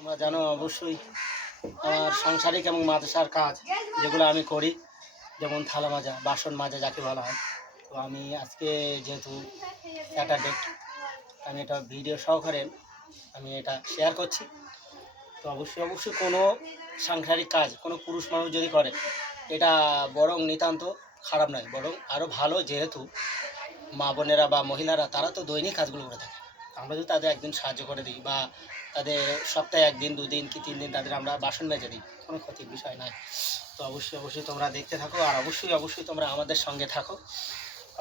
তোমরা জানো অবশ্যই আমার সাংসারিক এবং মাদ্রাসার কাজ যেগুলো আমি করি, যেমন থালা মাজা, বাসন মাজা যাকে বলা হয়। তো আমি আজকে যেহেতু স্যাটারডে আমি এটা ভিডিও সহকারে আমি এটা শেয়ার করছি। তো অবশ্যই অবশ্যই কোনো সাংসারিক কাজ, কোনো পুরুষ মানুষ যদি করে, এটা বরং নিতান্ত খারাপ নয়, বরং আরও ভালো যেহেতু মা বোনেরা বা মহিলারা, তারা তো দৈনিক কাজগুলো করে থাকে। আমরা যদি তাদের একদিন সাহায্য করে দিই বা তাদের সপ্তাহে একদিন, দুদিন কি তিন দিন তাদের আমরা বাসন মেজে দিই, কোনো ক্ষতির বিষয় নয়। তো অবশ্যই অবশ্যই তোমরা দেখতে থাকো আর অবশ্যই অবশ্যই তোমরা আমাদের সঙ্গে থাকো।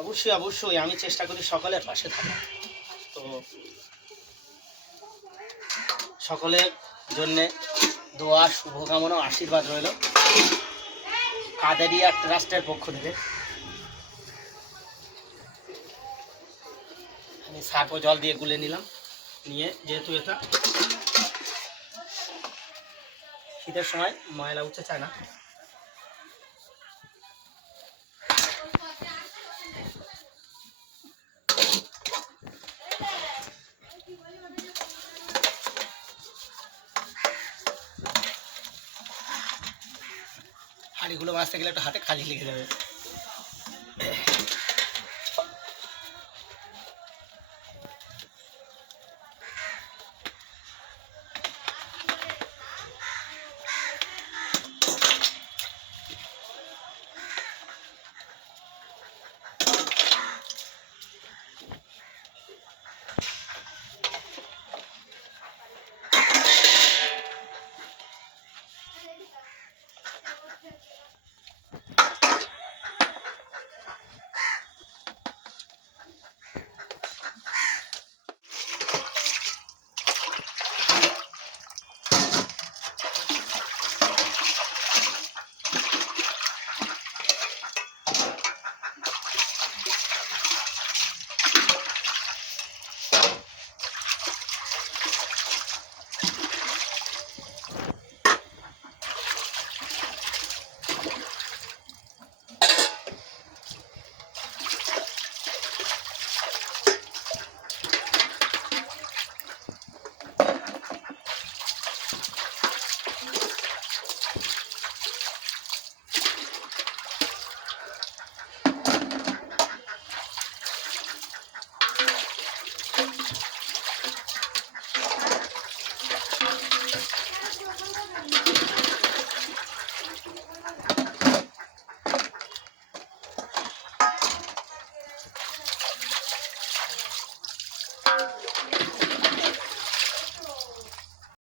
অবশ্যই অবশ্যই আমি চেষ্টা করি সকলের পাশে থাকো তো সকলের জন্যে দোয়া, শুভকামনা, আশীর্বাদ রইল। কাদেরিয়া ট্রাস্টের পক্ষ থেকে। সার্প জল দিয়ে গুলে নিলাম। নিয়ে যেহেতু এটা শীতের সময় ময়লা উঠতে চায় না। হাঁড়িগুলো মাজতে গেলে একটু হাতে খালি লেগে যাবে।